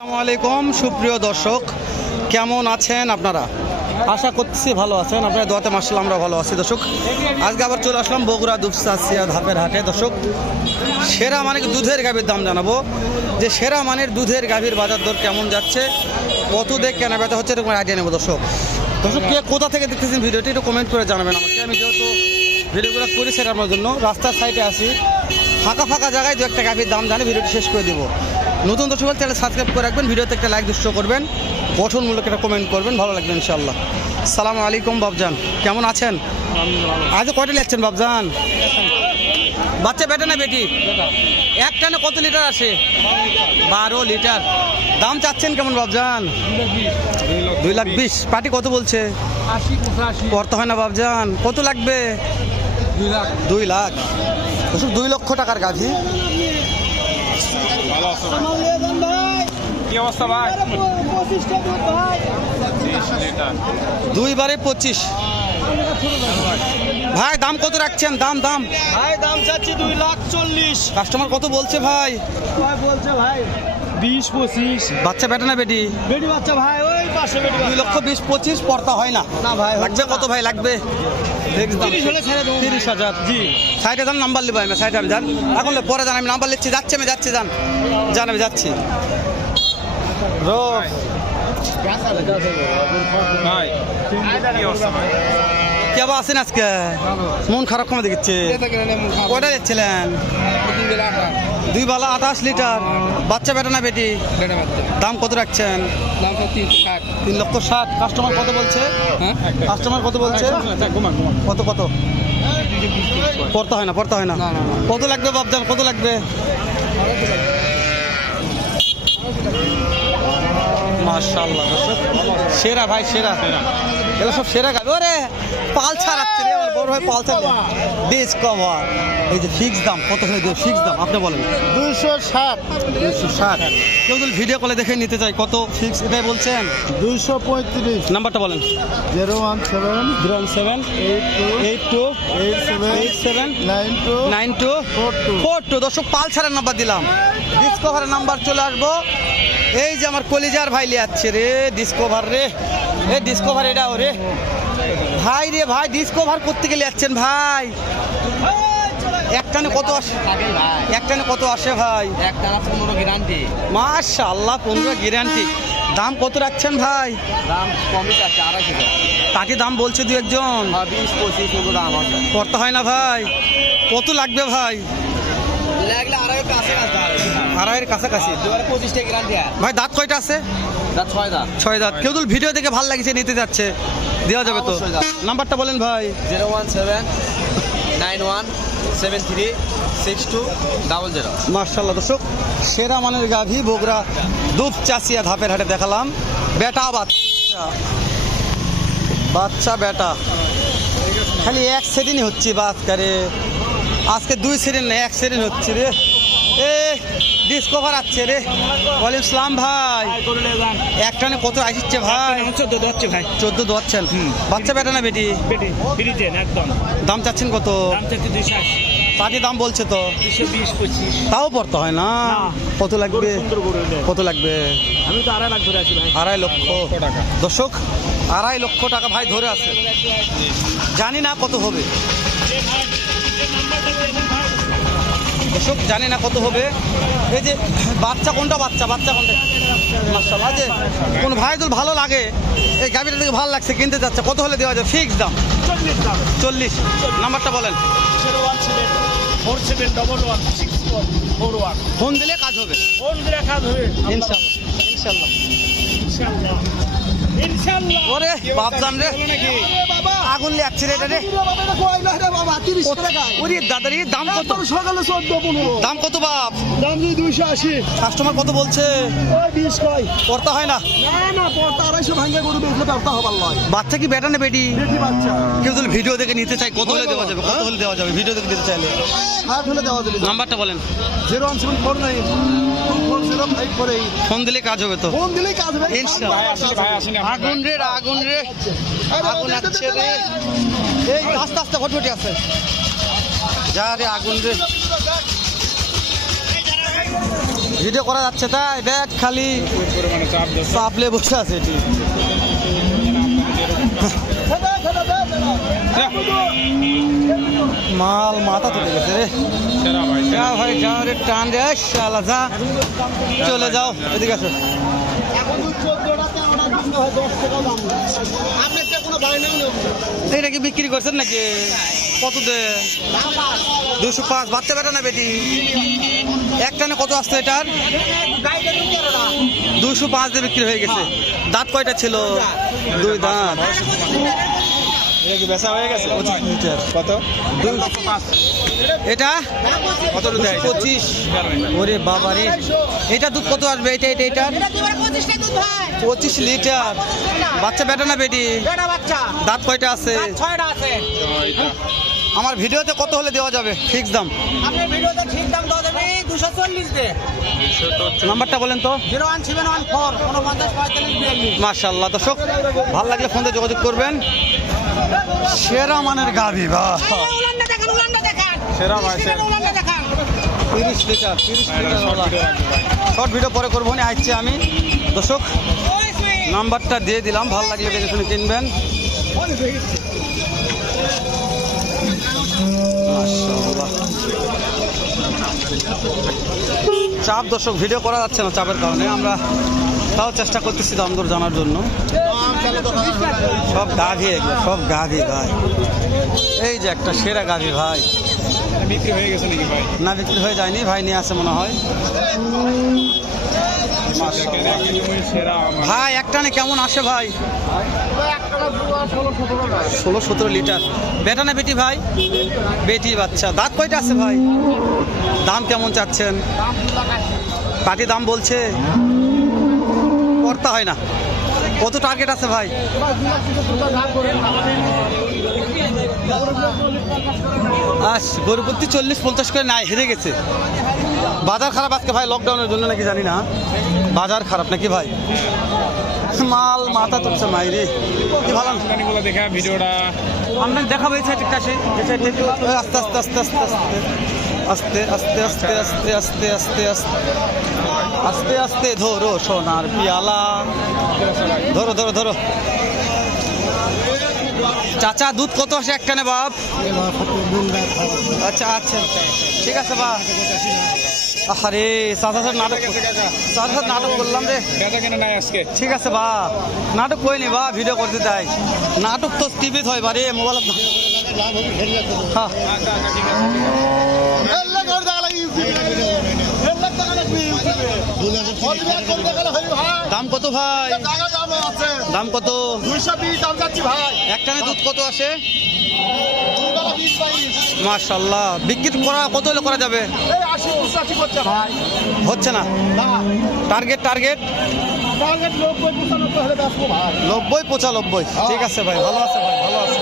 আসসালামু আলাইকুম সুপ্রিয় দর্শক, কেমন আছেন আপনারা? আশা করছি ভালো আছেন। আপনারা দোয়াতে মাশাআল্লাহ আমরা ভালো আছি। দর্শক, আজকে আবার চলে আসলাম বগুড়া দুপচাচিয়া ধাপের হাটে। দর্শক, সেরা মানের দুধের গাভীর দাম জানাবো, যে সেরা মানের দুধের গাভীর বাজার দর কেমন যাচ্ছে, কত দিয়ে কেনা বেচা হচ্ছে, এরকম আইডিয়া নেবো। দর্শক, কে কোথা থেকে দেখতেছেন ভিডিওটি একটু কমেন্ট করে জানাবেন আমাকে। আমি যেহেতু ভিডিওগুলো করি সেটা আমার জন্য রাস্তার সাইডে আসি, ফাঁকা জায়গায় দু একটা গাভীর দাম জানে ভিডিওটি শেষ করে দেবো। নতুন দর্শক চ্যানেল সাবস্ক্রাইব করে রাখবেন, ভিডিওতে একটা লাইক দৃশ্য করবেন, গঠনমূলক একটা কমেন্ট করবেন, ভালো লাগবে ইনশাআল্লাহ। সালামু আলাইকুম বাবজান, কেমন আছেন? আজ কয়টা নিচ্ছেন বাবজান? বাচ্চা বেটা না বেটি? এক টানে কত লিটার আসে? 12 লিটার। দাম চাচ্ছেন কেমন বাবজান? 2,20,000। পার্টি কত বলছে? 80-85 করতে হয় না বাবজান? কত লাগবে? 2 লাখ। 2 লক্ষ টাকার গাভী। কি অবস্থা ভাই? 2 × 25। ভাই দাম কত রাখছেন? দাম ভাই দাম চাচ্ছি 2,40,000। কাস্টমার কত বলছে ভাই? ভাই বলছে ভাই 20-25। বাচ্চা বেটা না বেটি? বেটি বাচ্চা ভাই, ওই পাশে বেটি 2,20,000-25 পড়তা হয় না। না ভাই, লাগবে কত ভাই? লাগবে 30 হলে ছেড়ে দেবো। 30,000। জি সাইডে যান, নাম্বার লিবাই আমি সাইডে আমি যান। এখন পরে যান, আমি নাম্বার লিখছি, যাচ্ছি আমি যাচ্ছি। রো ভাই কি অবস্থা ভাই? কে আবার আছেন আজকে? মন খারাপ কমে দেখছে। কয়টা যাচ্ছিলেন? 2 বেলা 28 লিটার। বাচ্চা বেটা না বেটি? দাম কত রাখছেন? 3,60,000। কাস্টমার কত বলছে? কাস্টমার কত বলছে? কত পড়তে হয় না কত লাগবে বাবজান? কত লাগবে? মাশাআল্লাহ দর্শক, সেরা ভাই, সেরা এগুলো সব সেরা গাড়ি। ওরে পাল ছাড়াচ্ছে রে আমার বড় ভাই, পাল ছাড়ছে। বেশ কভার। এই যে ফিক্স দাম কত হয়ে যাবে? ফিক্স দাম আপনি বলেন। 260 কেউ যদি ভিডিও কলে দেখে নিতে চাই, কত ফিক্স এটাই বলছেন? 235। নাম্বারটা বলেন। 017 82 87 9242। দর্শক, পাল ছাড়ার নাম্বার দিলাম, ডিসকভারের নাম্বার চলে আসবো। এই যে আমার কলিজার ভাই লিয়াচ্ছে রে, ডিসকভার রে, এই ডিসকভার এটা ওরে ভাই রে ভাই, ডিসকভার করতে গেলে যাচ্ছেন ভাই। একটানে কত আসে? একটানে কত আসে ভাই? একটানা 15 গ্যারান্টি। মাশাআল্লাহ, 15 গ্যারান্টি। দাম কত রাখছেন ভাই? দাম কমই আছে 2,500। তাকে দাম বলছে দু একজন। 20-25 এগুলো দাম আছে। করতে হয় না ভাই? কত লাগবে ভাই? লাগলে 2,500 কাছে আছে। 2,500 কাছাকাছি। 25টা গ্যারান্টি আছে ভাই দাঁত কয়টা আছে? দাঁত 6 দাঁত। 6 দাঁত। কেউ যদি ভিডিও দেখে ভালো লাগছে নিতে যাচ্ছে, দেওয়া যাবে তো? অবশ্যই দাও। নাম্বারটা বলেন ভাই। 017 91 73 6200। মাশাআল্লাহ দর্শক, সেরা মানের গাভী বগুড়া দুপচাচিয়া ধাপের হাটে দেখালাম। বেটা বাচ্চা বেটা খালি এক সেদিনই হচ্ছে বাচ্চারে, আজকে 2 সেদিন না 1 সেদিন হচ্ছে রে। এ ডিসকভার আছে রে। ওয়ালাইকুম আসসালাম ভাই। একটানে কত আসছে ভাই? 14 দচ্ছে ভাই। 14 দোয়াচ্ছেন। বাচ্চা বেটা না বেটি? বেটি ফ্রিজে একদম। দাম চাচ্ছেন কত? দাম চাচ্ছি 280। পাটি দাম বলছে তো 220-25। তাও পড়তে হয় না। কত লাগবে? সুন্দর করে দেয়। কত লাগবে? আমি তো 2.5 লাখ ধরে আছি ভাই। 2.5 লক্ষ টাকা। দর্শক, 2.5 লক্ষ টাকা ভাই ধরে আছে, জানি না কত হবে। দর্শক, জানি না কত হবে। এই যে বাচ্চা কোনটা? বাচ্চা কোনটা? মাশাআল্লাহ, যে কোন ভাই যদি ভালো লাগে, এই গাভীটা থেকে ভালো লাগছে, কিনতে যাচ্ছে, কত হলে দেওয়া যায়? ফিক্স দাম 40। নাম্বারটা বলেন। 017 4711 ফোন দিলে কাজ হবে ফোন দিলে কাজ হবে ইনশাআল্লাহ। ইনশাআল্লাহ। ওরে বাপজান রে, আগুন লাগছে রে এটা রে। ওরে দাদা রে, দাম কত? সকালে 14-15। দাম কত বাপ? দাম 280। কাস্টমার কত বলছে? 20 কয়। করতে হয় না? না পড়তা 250 ভাঙা গরু বেচলে ব্যবসা হবার লয়। বাচ্চা কি বেটা না বেটি? বেটি বাচ্চা। কেউ যদি ভিডিও দেখে নিতে চাই, কত হলে দেওয়া যাবে? কত হলে দেওয়া যাবে ভিডিও দেখে নিতে চাইলে? 60 হলে দেওয়া যাবে। নাম্বারটা বলেন। 01749 240 ফোন দিলে কাজ হবে তো? ফোন দিলেই কাজ হবে ইনশাআল্লাহ। আগুন রে, আগুন আছে রে। এই আস্তে আস্তে ঘটঘটি আছে যা রে, আগুন রে। ভিডিও করা যাচ্ছে তাই ব্যাগ খালি চাপলে বসে আছে এটি মাল মাথা তুলে গেছে রে যা ভাই যা রে টান রে শালা যা চলে যাও এদিকে আসো এটা কি বিক্রি করছেন নাকি কত দে 205 বাচ্চা বেটা না বেটি একটানে কত আসতো এটার 205 দিয়ে বিক্রি হয়ে গেছে দাঁত কয়টা ছিল 2 দাঁত এটা কি বেচা হয়ে গেছে কত এটা কত দুধ দেয় 25 ওরে বাবা রে এটা দুধ কত আসবে এটা এটা এটা 25 লিটার বাচ্চা বেটা না বেটি দাঁত কয়টা আছে আমার ভিডিওতে কত হলে দেওয়া যাবে ফিক্স দাম নাম্বারটা বলেন তো 01714 মাশাআল্লাহ দর্শক ভালো লাগলে ফোনে যোগাযোগ করবেন সেরা মানের গাভী বা সেরা ভাই 30 লিটার শর্ট ভিডিও পরে করবো না আসছে আমি দর্শক নাম্বারটা দিয়ে দিলাম ভালো লাগলে দেখে শুনে কিনবেন মাশাআল্লাহ চাপ দর্শক ভিডিও করা যাচ্ছে না চাপের কারণে আমরা তাও চেষ্টা করতেছি দাম দর জানার জন্য সব গাভী এগুলো সব গাভী ভাই এই যে একটা সেরা গাভী ভাই বিক্রি হয়ে গেছে নাকি ভাই না বিক্রি হয়ে যায়নি ভাই নিয়ে আসে মনে হয় সেরা ভাই একটানে কেমন আসে ভাই 16-17 লিটার বেটা না বেটি ভাই বেটি বাচ্চা দাঁত কয়টা আছে ভাই দাম কেমন চাচ্ছেন পাটি দাম বলছে করতে হয় না কত টার্গেট আছে ভাই গরু প্রতি 40-50 করে নাই হেরে গেছে বাজার খারাপ আজকে ভাই লকডাউনের জন্য নাকি জানি না বাজার খারাপ নাকি ভাই মাল মাথা তুলছে মাইরে কি ভালো আমদানিগুলো দেখা ভিডিওটা আমরা দেখাবো এই সাইডে কাছে আস্তে আস্তে আস্তে আস্তে আস্তে আস্তে আস্তে আস্তে আস্তে আস্তে আস্তে আস্তে ধরো সোনার পিয়ালা ধরো ধরো ধরো চাচা দুধ কত আসে একটানে বাপ আচ্ছা আচ্ছা ঠিক আছে বা আরে চাচা নাটক করলাম রে বেচা কেনা নাই আজকে ঠিক আছে বা নাটক কই নি বা ভিডিও করতে চাই নাটক তো টিভিত হয় বারে মোবাইলত না হ্যাঁ দাম কত ভাই দাম কত 220 দাম যাচ্ছি ভাই একটানে দুধ কত আসে মাশাআল্লাহ বিক্রি করা কত হলে করা যাবে এই 80 85 করছে ভাই হচ্ছে না টার্গেট টার্গেট টার্গেট 90 95 হলে বেচবো ভাই 90-95 ঠিক আছে ভাই ভালো আছে ভাই ভালো আছে